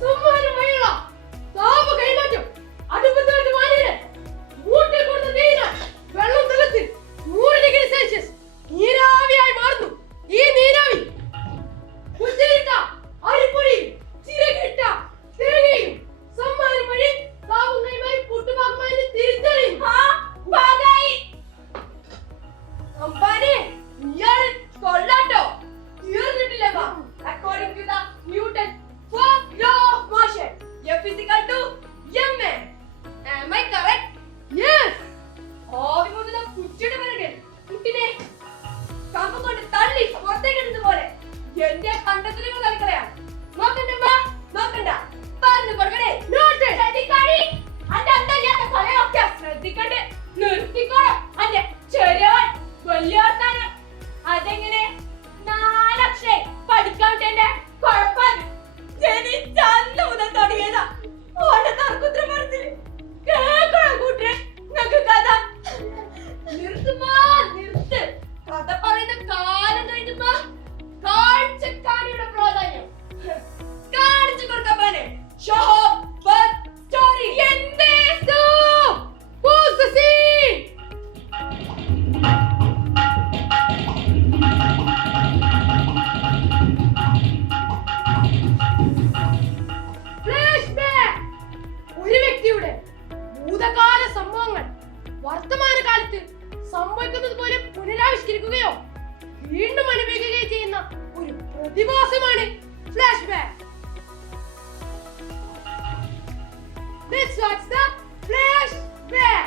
സുമ്മാനും വഴിയുള്ള താപ കൈമാറ്റം അടുപ്പത്തിലേക്ക് മാറിയത് വീട്ടിൽ സംഭവങ്ങൾ വർത്തമാനകാലത്ത് സംഭവിക്കുന്നത് പോലെ പുനരാവിഷ്കരിക്കുകയോ വീണ്ടും അനുഭവിക്കുകയോ ചെയ്യുന്ന ഒരു പ്രതിഭാസമാണ് flash back. This was the flashback.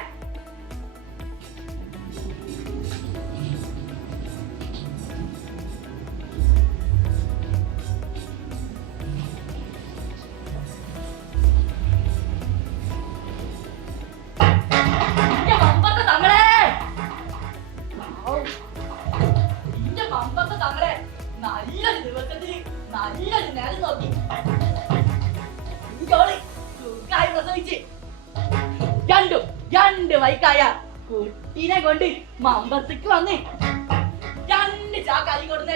രണ്ട് വൈക്കായ കുട്ടീനെ കൊണ്ട് മമ്പത്തേക്ക് വന്നേ രണ്ട് ചാക്കാരി കൊടുത്തേ.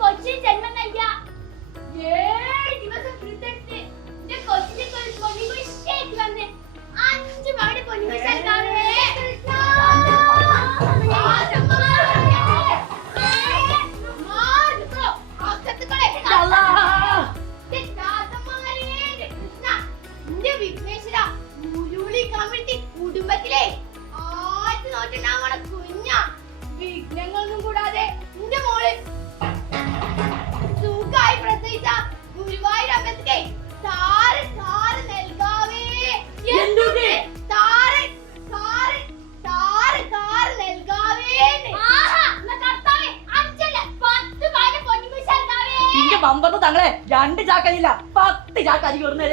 കൊച്ചു ജന്മം നൽകിയ 7 ദിവസം വൃത്തെടുത്ത് കൊച്ചിനെ വന്ന് 5 മണി പൊന്നിച്ചാൽ കുടുംബത്തിലെ ആദ്യ നോട്ടുണ്ടാവണ കുഞ്ഞ വിഘ്നങ്ങളൊന്നും കൂടാതെ എന്റെ മോള് സുഖായി പ്രസവിച്ച ഗുരുവായൂർ അമ്പലത്തിലെ താറ് താറ് നൽകാവേ താറ് താറ് താറ് താറ് നൽകാവേ. മമ്പത്ത് തങ്ങളെ രണ്ട് ചാക്കരിയില്ല 10 ചാക്കാരി കൊടുന്നേ.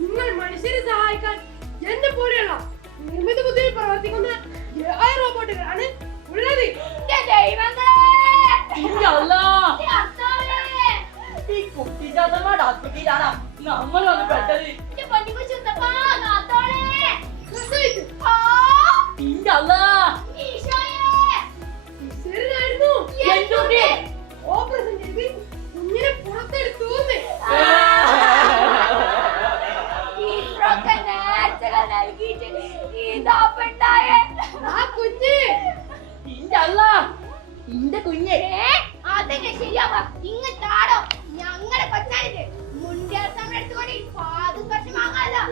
നിങ്ങൾ മനുഷ്യരെ സഹായിക്കാൻ എന്നെ പോലെയുള്ള നിർമ്മിത ബുദ്ധിയിൽ പ്രവർത്തിക്കുന്ന റോബോട്ടുകളാണ് ഉള്ളത്. നമ്മൾ വന്ന് പെട്ടത് ഓപ്പറേഷൻ ചെയ്ത് കുഞ്ഞിനെ പുറത്തെടുത്തു. ഇന്റെ കുഞ്ഞ് അതൊക്കെ ശരിയാവാ. ഇങ്ങത്താടോ ഞങ്ങളെ കൊച്ചാണിത് മുൻകാല സമയം എടുത്തുകൊണ്ട് പാതു കഷ്ണം വാങ്ങാലോ.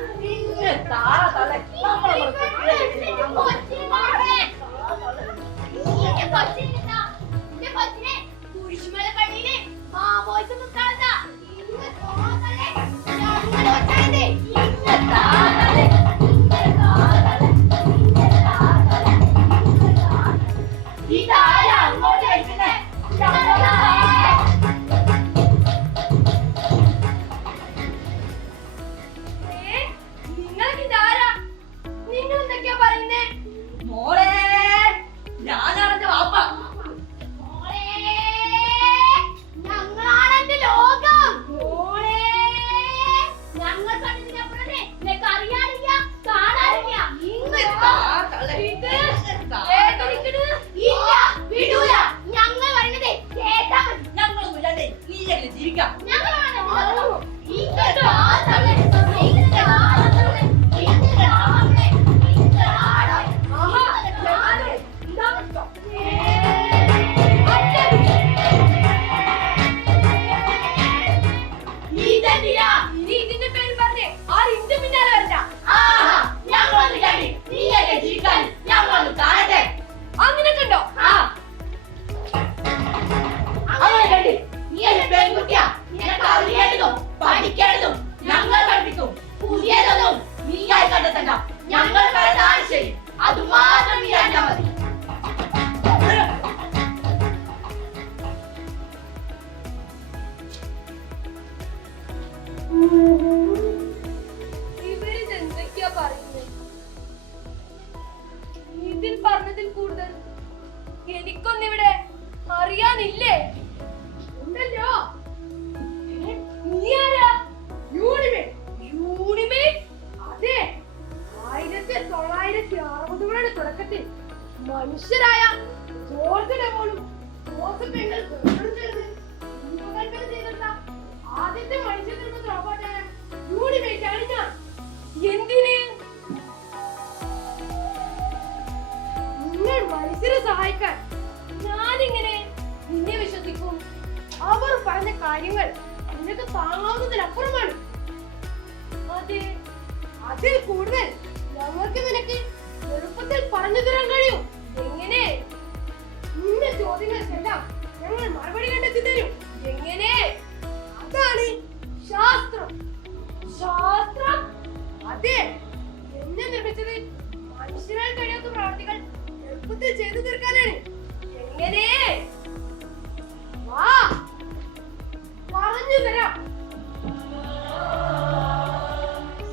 കൊച്ചിനെ കുരിശുമല പള്ളിയില് മാമോയിസം മുക്കാലത്താ നിങ്ങൾ എന്തൊക്കെയാ പറയുന്നേ? മോളെ ഞാനാണെന്റെ വാപ്പ. ഞങ്ങളാണ് എന്റെ ലോകം. ഞങ്ങൾ കണ്ടതിനപ്പുറത്തെ നിനക്ക് അറിയാനില്ല, കാണാനില്ല. ഇല്ല, വിടൂല. ഞങ്ങൾ പറയുന്നത് കേട്ടാ മതി. ഞങ്ങളൊന്നും ഇല്ലാണ്ടേ നീ എങ്ങനെ ജീവിക്കാം? ഞങ്ങളാണ് അങ്ങനെ കണ്ടോ? പഠിക്കേണ്ടതും ഞങ്ങൾ പഠിപ്പിക്കും. പുതിയതൊന്നും നീയായി കണ്ടെത്തണ്ട. ഞങ്ങൾ പറയുന്നതാണ് ശരി. അതുമാത്രം നീ അറിഞ്ഞാൽ മതി. ഇവരിത് എന്തൊക്കെയാ പറയുന്നത്? നിനക്കൊന്നിവിടെ അറിയാനില്ലേ? ഉണ്ടല്ലോ. നീ ആരാ? യൂണിമേ. യൂണിമേ? അതെ, 1960കളുടെ തുടക്കത്തിൽ മനുഷ്യരായ ജോർജ് ഡെവോളും ജോസഫ് എംഗൽ രൂപകൽപ്പന ചെയ്തെടുത്ത ആദ്യത്തെ മനുഷ്യനിർമ്മിത റോബോട്ടായ യൂണിമേറ്റാണ് ഞാൻ. എന്തിന്? നിങ്ങൾ മനുഷ്യരെ സഹായിക്കാൻ ഞാനിങ്ങനെ നിന്നെ വിശ്വസിക്കും? അവർ പറഞ്ഞ കാര്യങ്ങൾ നിനക്ക് താങ്ങാവുന്നതിനപ്പുറമാണ്. അതെ, അതിൽ കൂടുതൽ ഞങ്ങൾക്ക് നിനക്ക് എളുപ്പത്തിൽ പറഞ്ഞു തരാൻ കഴിയും. എങ്ങനെ? നിന്റെ ചോദ്യങ്ങൾക്കെല്ലാം ഞങ്ങൾ മറുപടി കണ്ടെത്തി തരും. എങ്ങനെ? അതാണ് ശാസ്ത്രം. ശാസ്ത്രം? അതെ, എന്നെ നിർമ്മിച്ചത് മനുഷ്യരാൽ കഴിയാത്ത പ്രവർത്തികൾ എളുപ്പത്തിൽ ചെയ്തു തീർക്കാനാണ്. എങ്ങനെ? വാ, പറഞ്ഞു തരാം.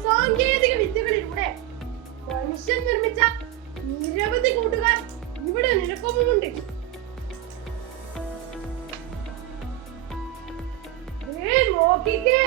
സാങ്കേതിക വിദ്യകളിലൂടെ മനുഷ്യൻ നിർമ്മിച്ച നിരവധി കൂട്ടുകാർ ഇവിടെ നിനക്കൊപ്പമുണ്ട്. നോക്കിക്കേ.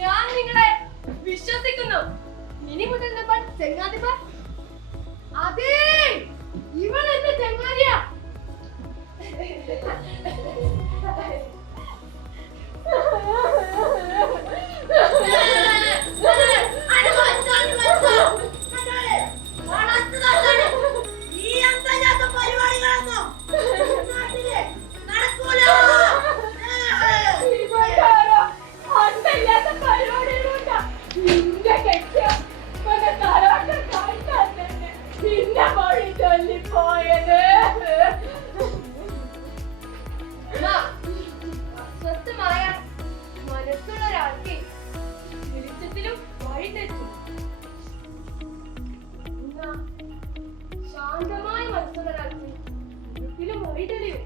ഞാൻ നിങ്ങളെ വിശ്വസിക്കുന്നു. ഇനി മുതൽ നമ്മൾ ചെങ്ങാതിമാർ. അതെ, ഇവൻ എന്റെ ചെങ്ങാതിയാ. സ്വസ്ഥമായ മനസ്സുള്ള ഒരാൾക്ക് വെളിച്ചത്തിലും വഴി തെറ്റും. ശാന്തമായ മനസ്സുള്ള ഒരാൾക്ക് ഇരുട്ടിലും വഴി തെളിയും.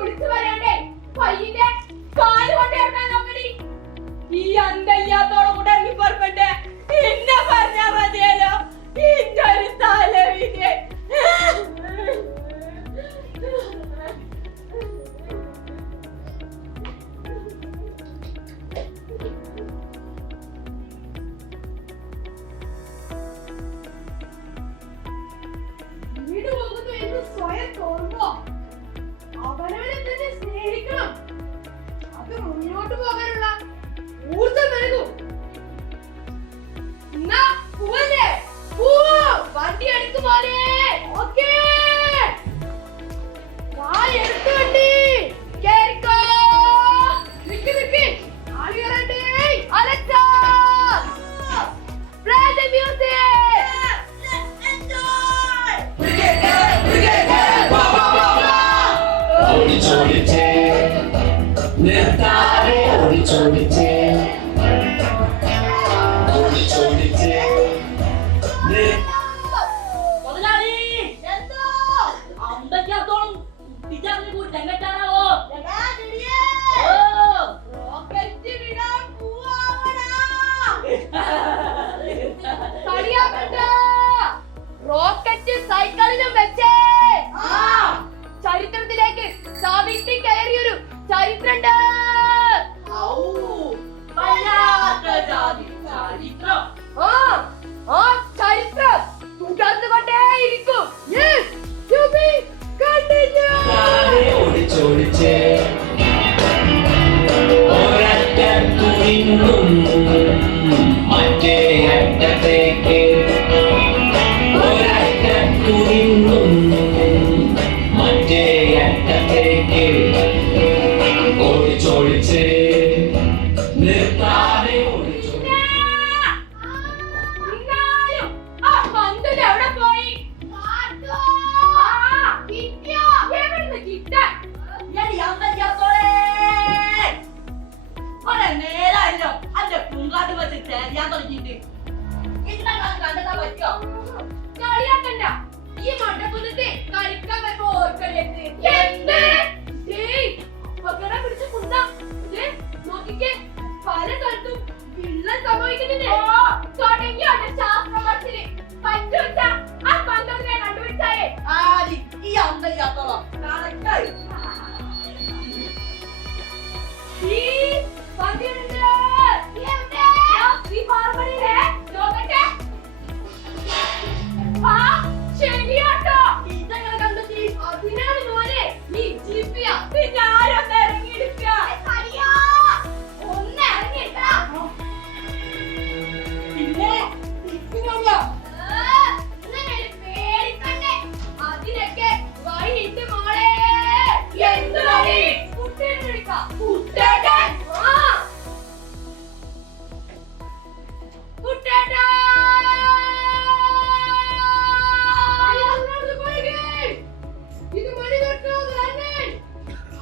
വിളിച്ചു പറയണ്ടേ? പയ്യന്റെ കാല് കൊണ്ടിറക്കാൻ നോക്കടി. ഈ അന്തല്ലാത്തോടെ കൂടെ ഇറങ്ങി പുറപ്പെട്ടെ എന്നെ പറഞ്ഞാ മതിയല്ലോ. ഇന്റെ ഒരു തലവിനെ. വീട് പോകുന്നു എന്ന് സ്വയം തോന്നുമ്പോ അവനവനെ തന്നെ സ്നേഹിക്കണം. അത് മുന്നോട്ട് പോകാനുള്ള ഊർജം നൽകും. ചെയ്യാൻ തുടങ്ങിയിട്ട് ഇന്നങ്ങൾ കണ്ടെത്താൻ പറ്റുമോ? കളിയാക്കണ്ട. ഈ മണ്ടക്കുന്നത്തെ കളിക്കാൻ വരുമ്പോ ഓർക്കരുത്. എന്ത്? ഡേയ്, പകരം പിടിച്ച കുന്ത. ദേ, നോക്കിക്കേ, പല സ്ഥലത്തും വിള്ളൽ സംഭവിക്കുന്നുണ്ട്. തുടങ്ങിയാണ് ശാസ്ത്രമത്തിന്. പറ്റുവച്ച ആ പന്തത്തിനെ കണ്ടുപിടിച്ചായേ. ആരി ഈ അന്തല്ലാത്തോളം കറക്റ്റായി. ഈ പന്തിയുണ്ട്. എവിടെ? ഈ പാറമണിയിലെ നോക്കട്ടെ. ആ, ശരിയാട്ടോ. ഇതങ്ങനെ കണ്ടെത്തി. അതിനാണ് മോനെ നീ ജീപ്പിയ. പിന്നെ ആരൊക്കെ ഇറങ്ങിയെടുക്ക? കളിയാ. ഒന്ന് ഇറങ്ങിട്ടാ. പിന്നെ ഇപ്പിനല്ല ഇങ്ങനെ പേടിക്കണ്ടേ. അതിനൊക്കെ വഴിയിട്ട് മോളെ. എന്ത് വഴി? കുട്ടേനെ വിളിക്കാം. കുട്ടേട്ടൻ. ആ. കുട്ടേട്ടാ. ഇത് മണി തൊട്ടത് തന്നെ.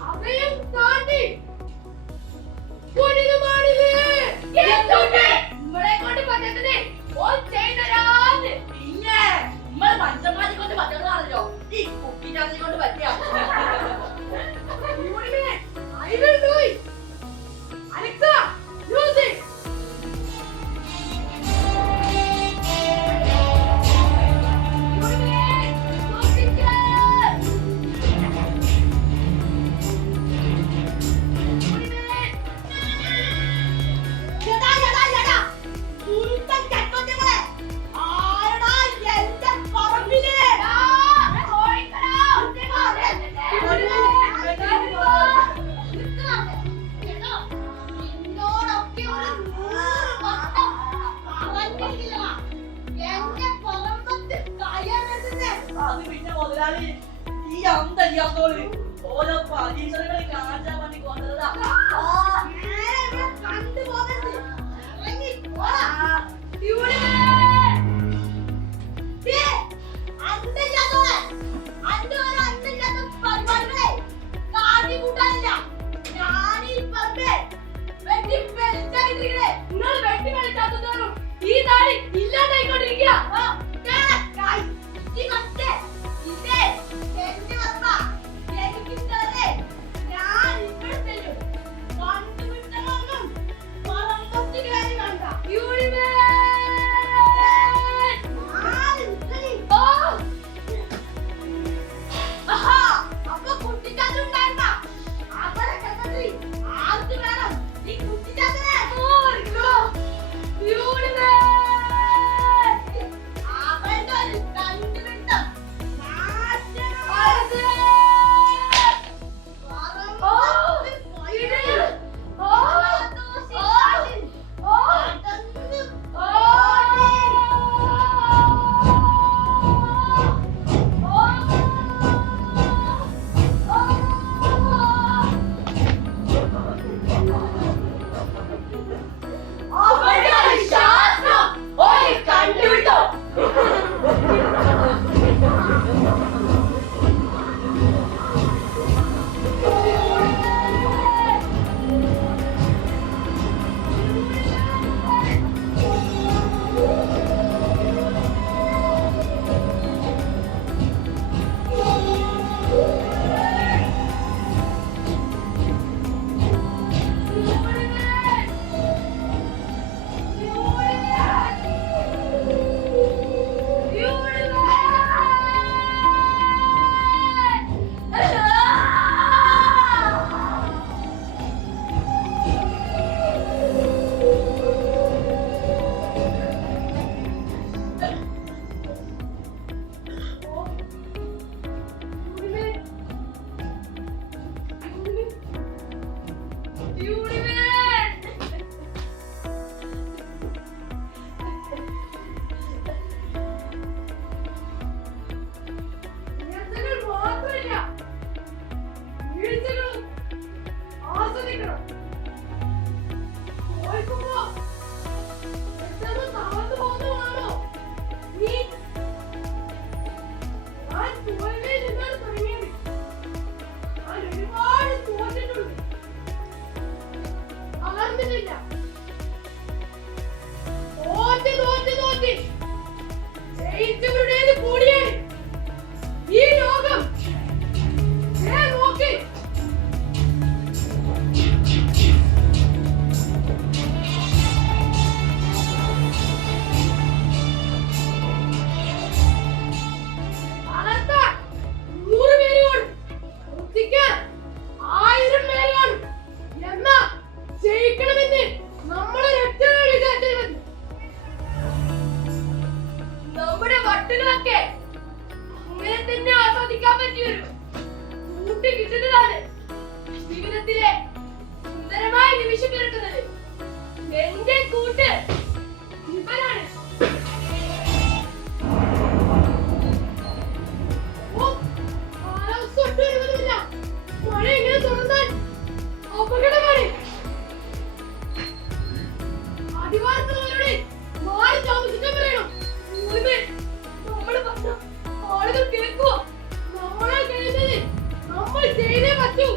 അവയും താണ്ടി. പൊടിതുമാണിത്. എന്തുണ്ട്? നമ്മളെ കൊണ്ട് പറ്റുന്നത് ഓൻ ചെയ്തരാന്ന്. പിന്നെ നമ്മൾ മനുഷ്യന്മാരെ കൊണ്ട് പറ്റുന്നതാണല്ലോ ഈ കുട്ടിച്ചാത്തിനെ കൊണ്ട് പറ്റിയ. ഇവിടുന്ന് I will do it. Alexa, use it. എടാ എടാ എടാ കുരുത്തൻ കെട്ടോഞ്ഞങ്ങളെ ആരടാ എന്റെ പറമ്പില് അത് പിന്നെ മുതലാളി ഈ അന്തല്ലാത്തോള് ഓരോ പരീക്ഷണങ്ങൾ കാണിച്ചാൻ വേണ്ടി കൊണ്ടതാ. നിങ്ങൾ വെട്ടി കളിച്ചാത്തോറും ഈ നാട് ഇല്ലാതായിക്കൊണ്ടിരിക്കുക. ജയിച്ചവരുടേത് കൂടിയാണ് ഈ ലോകം. നോക്ക്, വളർത്താൻ 100 പേര് കാണും, ഒത്തിക്കാൻ 1000 പേര് കാണും. എന്നാ ജയിക്കണമെന്ന് നമ്മളൊരൊറ്റ വിചാരിച്ചാൽ മതി. നമ്മുടെ വട്ടിലൊക്കെ അങ്ങനെ തന്നെ ആസ്വദിക്കാൻ പറ്റിയൊരു കൂട്ടി കിട്ടുന്നതാണ് ജീവിതത്തിലെ സുന്ദരമായ നിമിഷം കിട്ടുന്നത്. എന്റെ കൂട്ട് ഇവനാണ്. ഓ, കാലാവസ്ഥ ഒട്ടും അനുകൂലമല്ല. മഴ ഇങ്ങനെ തുടർന്നാൽ അപകടമാണ്. അടിവാരത്തുള്ളവരോട് മാറി താമസിക്കാൻ പറയണം. നമ്മൾ പറഞ്ഞ ആളുകൾ കേൾക്കുക. നമ്മളാൽ കഴിയുന്നത് നമ്മൾ ചെയ്തേ പറ്റൂ.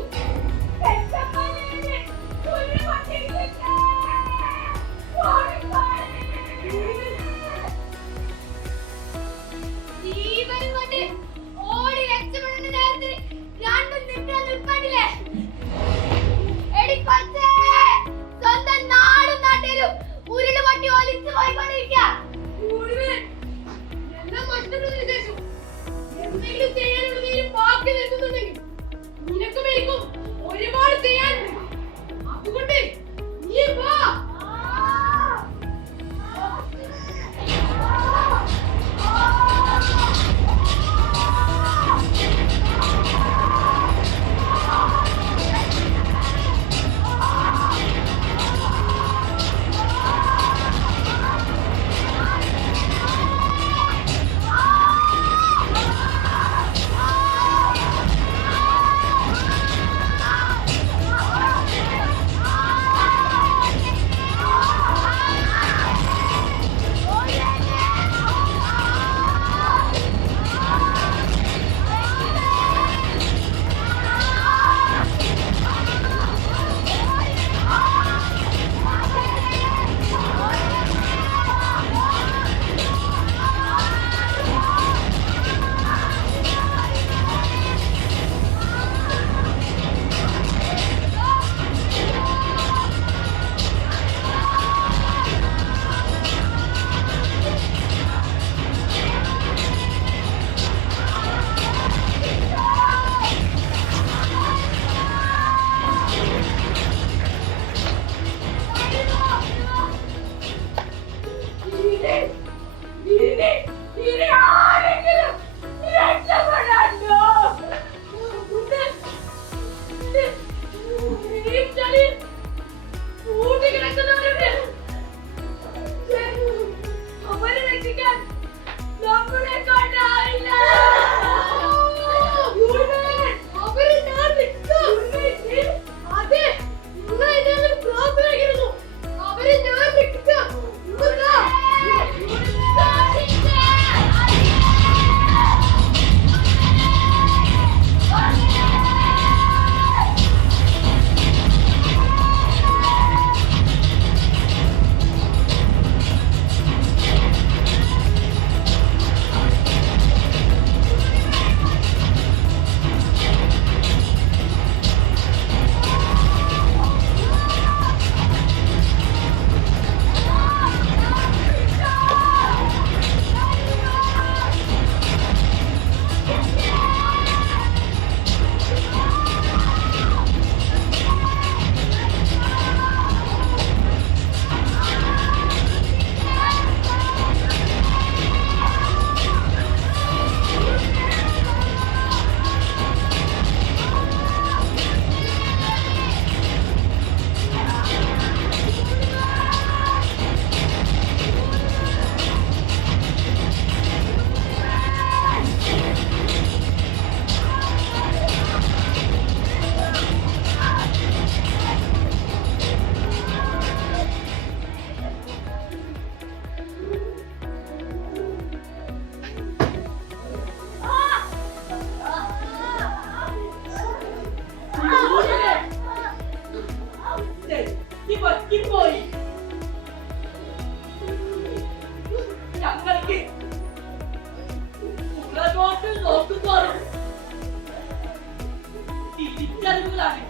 നോക്ക് നോക്കുമ്പോഴും തിരിച്ചറിവുകളാണ്.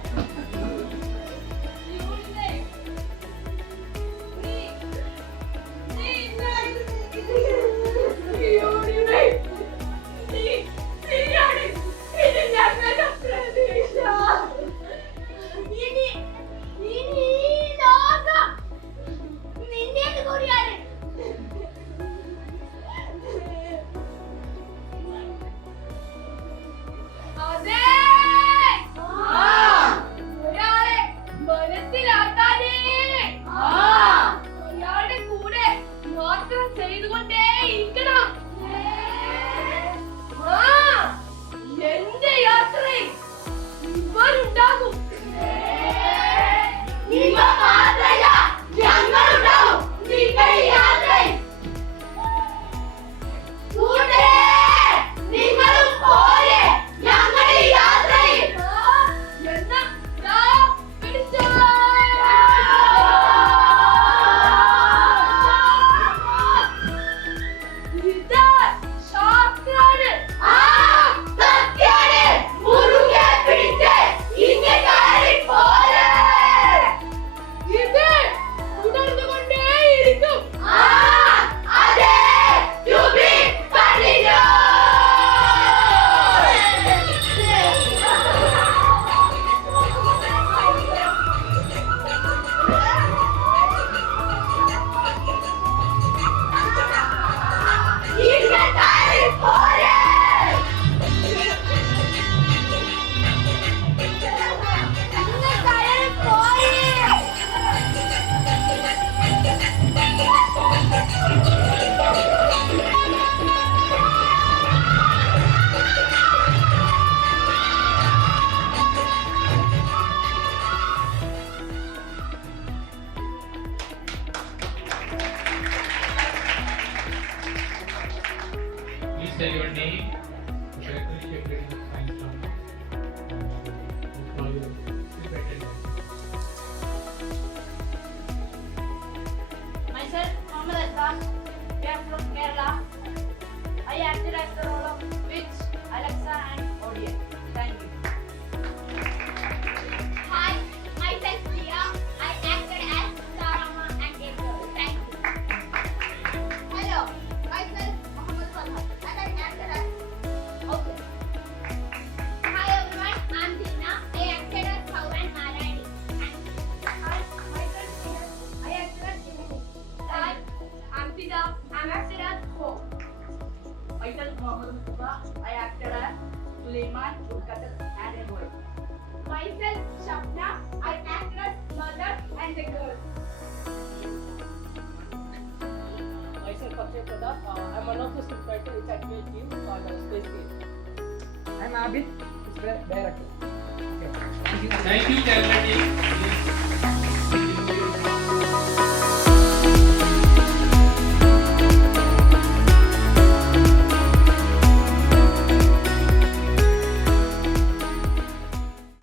Say your name, where you are getting the sign from, call you independent. Myself, Mohammed Azhar, I am from Kerala. I acted as the role of Witch, Alexa and Odia. Thank you. Hi, myself Priya. I acted as Sarama and April. Thank you. Hello, myself Mohammed Farhan. And I acted as okay. Hi everyone, I'm Dina. I acted as How and Narayani. Thank you. Hi, myself Priya. I acted as Jimmy. Hi, I'm Fida. I'm acted as Ho. Myself, Mohammed Mustafa. I acted as Suleiman, Ulkatal and a boy. Myself Shapna. I acted as mother and the girl. Myself, Akshay Pradap. I'm one of the scriptwriters which actually team called Space Game. I'm Abid, it's the director. Okay. Thank you. Thank you, Kerala team.